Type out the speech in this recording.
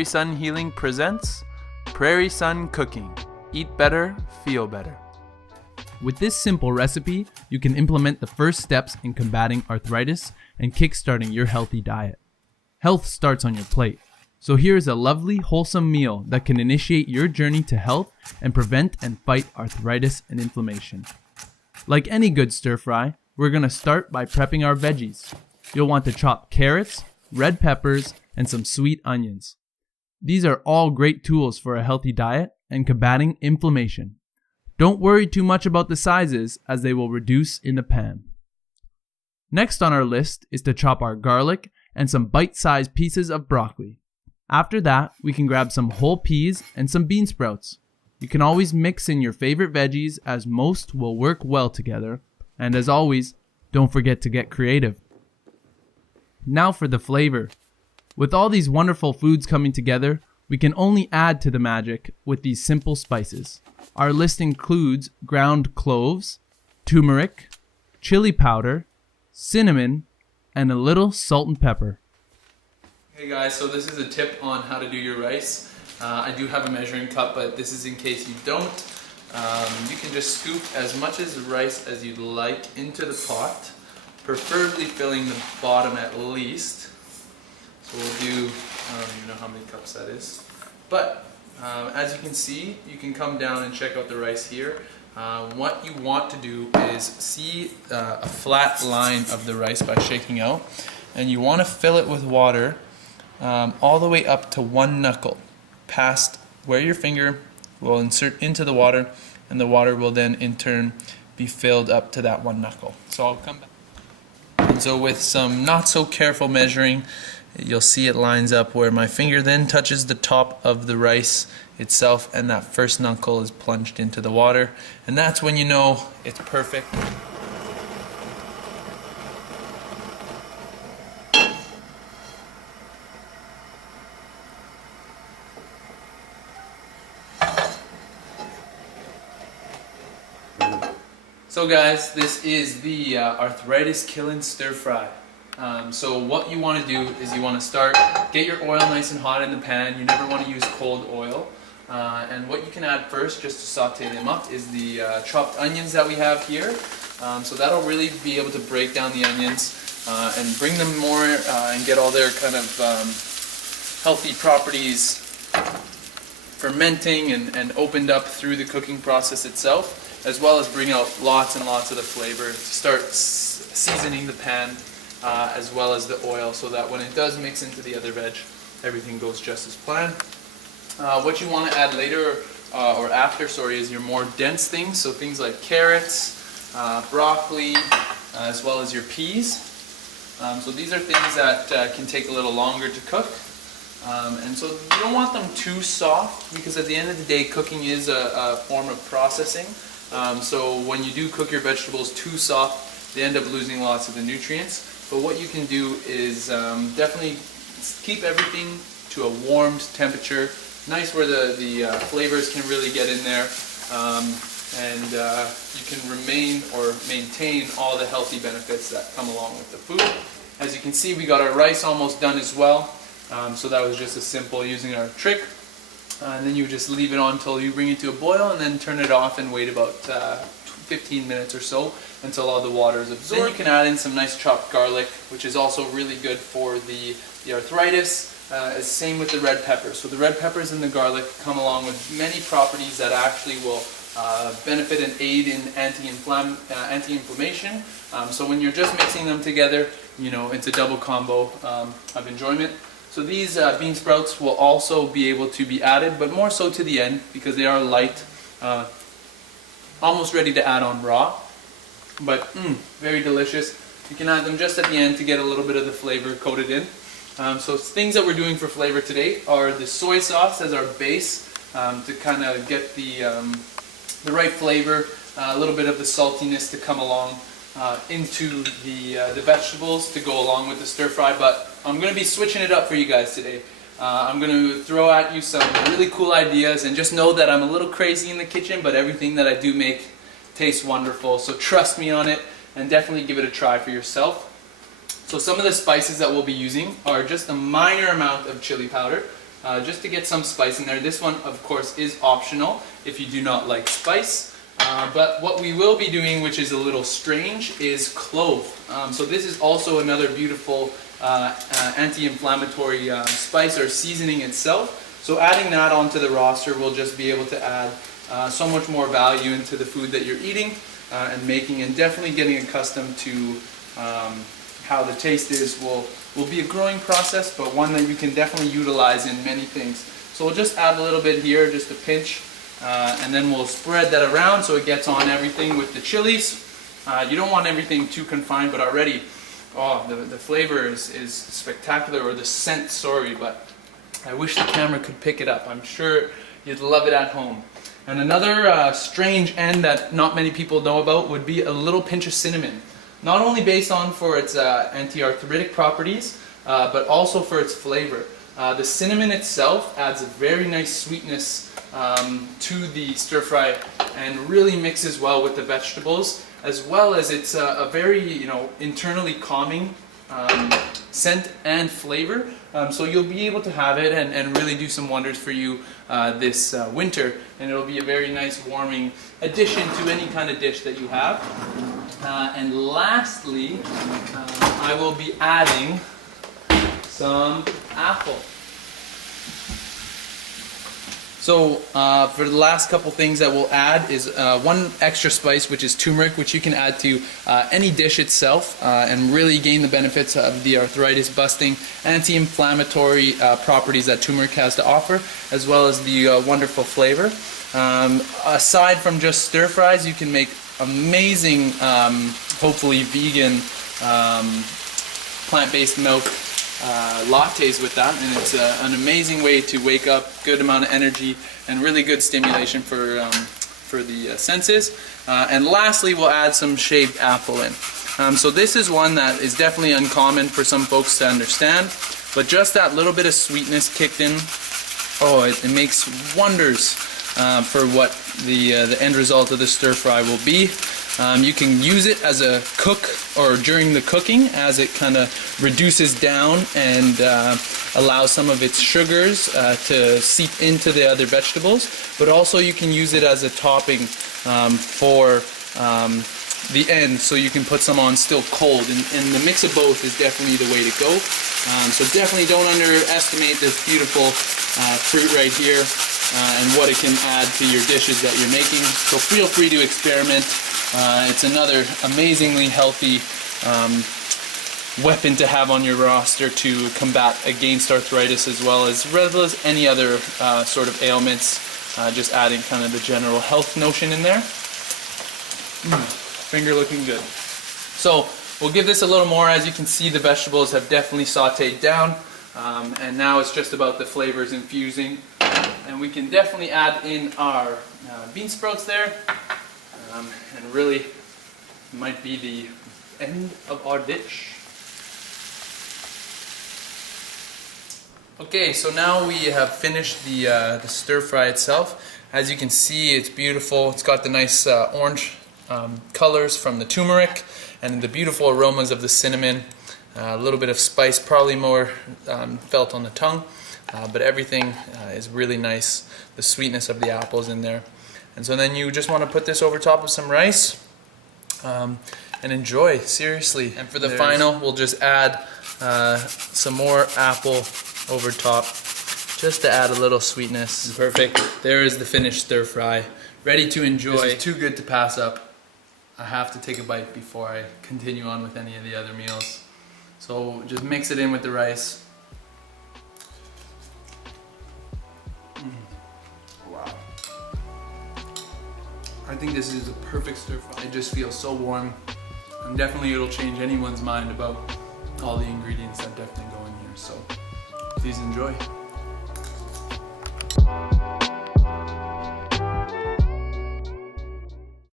Prairie Sun Healing presents Prairie Sun Cooking. Eat better, feel better. With this simple recipe, you can implement the first steps in combating arthritis and kickstarting your healthy diet. Health starts on your plate, so here's a lovely, wholesome meal that can initiate your journey to health and prevent and fight arthritis and inflammation. Like any good stir fry, we're going to start by prepping our veggies. You'll want to chop carrots, red peppers, and some sweet onions. These are all great tools for a healthy diet and combating inflammation. Don't worry too much about the sizes, as they will reduce in the pan. Next on our list is to chop our garlic and some bite-sized pieces of broccoli. After that, we can grab some whole peas and some bean sprouts. You can always mix in your favorite veggies, as most will work well together. And as always, don't forget to get creative. Now for the flavor. With all these wonderful foods coming together, we can only add to the magic with these simple spices. Our list includes ground cloves, turmeric, chili powder, cinnamon, and a little salt and pepper. Hey guys, so this is a tip on how to do your rice. I do have a measuring cup, but this is in case you don't. You can just scoop as much as rice as you'd like into the pot, preferably filling the bottom at least. So we'll do, I don't even know how many cups that is. But as you can see, you can come down and check out the rice here. What you want to do is see a flat line of the rice by shaking out. And you want to fill it with water all the way up to one knuckle, past where your finger will insert into the water, and the water will then in turn be filled up to that one knuckle. So I'll come back. And so with some not so careful measuring, you'll see it lines up where my finger then touches the top of the rice itself, and that first knuckle is plunged into the water, and that's when you know it's perfect. So guys, this is the arthritis killing stir fry. So what you want to do is you want to get your oil nice and hot in the pan. You never want to use cold oil. And what you can add first, just to saute them up, is the chopped onions that we have here. So that'll really be able to break down the onions and bring them more and get all their kind of healthy properties fermenting and opened up through the cooking process itself, as well as bring out lots and lots of the flavor to start seasoning the pan as well as the oil, so that when it does mix into the other veg, everything goes just as planned. What you want to add later or after, is your more dense things, so things like carrots, broccoli, as well as your peas. So these are things that can take a little longer to cook. And so you don't want them too soft, because at the end of the day, cooking is a form of processing. So when you do cook your vegetables too soft, they end up losing lots of the nutrients. But what you can do is definitely keep everything to a warmed temperature, nice where the flavors can really get in there, and you can remain or maintain all the healthy benefits that come along with the food. As you can see, we got our rice almost done as well. So that was just as simple using our trick. And then you just leave it on until you bring it to a boil, and then turn it off and wait about 15 minutes or so until all the water is absorbed. Then you can add in some nice chopped garlic, which is also really good for the arthritis. Same with the red peppers. So the red peppers and the garlic come along with many properties that actually will benefit and aid in anti-inflammation. So when you're just mixing them together, you know, it's a double combo of enjoyment. So these bean sprouts will also be able to be added, but more so to the end, because they are light, almost ready to add on raw, but very delicious. You can add them just at the end to get a little bit of the flavor coated in. So things that we're doing for flavor today are the soy sauce as our base, to kind of get the right flavor, a little bit of the saltiness to come along into the vegetables to go along with the stir fry. But I'm going to be switching it up for you guys today. I'm going to throw at you some really cool ideas, and just know that I'm a little crazy in the kitchen, but everything that I do make tastes wonderful. So trust me on it, and definitely give it a try for yourself. So some of the spices that we'll be using are just a minor amount of chili powder. just to get some spice in there. This one, of course, is optional if you do not like spice. But what we will be doing, which is a little strange, is clove. So this is also another beautiful anti-inflammatory spice or seasoning itself. So adding that onto the roster will just be able to add so much more value into the food that you're eating and making, and definitely getting accustomed to how the taste is will be a growing process, but one that you can definitely utilize in many things. So we'll just add a little bit here, just a pinch, and then we'll spread that around so it gets on everything with the chilies. You don't want everything too confined, but already, oh, the flavor is spectacular, or the scent, sorry, but I wish the camera could pick it up. I'm sure you'd love it at home. And another strange end that not many people know about would be a little pinch of cinnamon. Not only based on for its anti-arthritic properties, but also for its flavor. The cinnamon itself adds a very nice sweetness to the stir fry and really mixes well with the vegetables, as well as it's a very internally calming scent and flavor. So you'll be able to have it and really do some wonders for you this winter, and it'll be a very nice warming addition to any kind of dish that you have. And lastly, I will be adding some apple. So for the last couple things that we'll add is one extra spice, which is turmeric, which you can add to any dish itself and really gain the benefits of the arthritis busting, anti-inflammatory properties that turmeric has to offer, as well as the wonderful flavor. Aside from just stir fries, you can make amazing, hopefully vegan, plant-based milk lattes with that, and it's an amazing way to wake up, good amount of energy, and really good stimulation for the senses. And lastly, we'll add some shaved apple in. So this is one that is definitely uncommon for some folks to understand, but just that little bit of sweetness kicked in, oh, it makes wonders for what the end result of the stir fry will be. You can use it as a cook or during the cooking, as it kind of reduces down and allows some of its sugars to seep into the other vegetables, but also you can use it as a topping for the end, so you can put some on still cold, and the mix of both is definitely the way to go. So definitely don't underestimate this beautiful fruit right here and what it can add to your dishes that you're making. So feel free to experiment. It's another amazingly healthy weapon to have on your roster to combat against arthritis, as well as any other sort of ailments. Just adding kind of the general health notion in there. Finger looking good. So we'll give this a little more. As you can see, the vegetables have definitely sauteed down, and now it's just about the flavors infusing. And we can definitely add in our bean sprouts there, and really might be the end of our dish. Okay, so now we have finished the stir fry itself. As you can see, it's beautiful. It's got the nice orange colors from the turmeric and the beautiful aromas of the cinnamon. A little bit of spice, probably more felt on the tongue, but everything is really nice. The sweetness of the apples in there. And so then you just want to put this over top of some rice and enjoy, seriously. And for the final, we'll just add some more apple over top, just to add a little sweetness. Perfect. There is the finished stir fry, ready to enjoy. This is too good to pass up. I have to take a bite before I continue on with any of the other meals. So just mix it in with the rice. Wow. I think this is a perfect stir fry. It just feels so warm, and definitely it'll change anyone's mind about all the ingredients that definitely go in here. So please enjoy.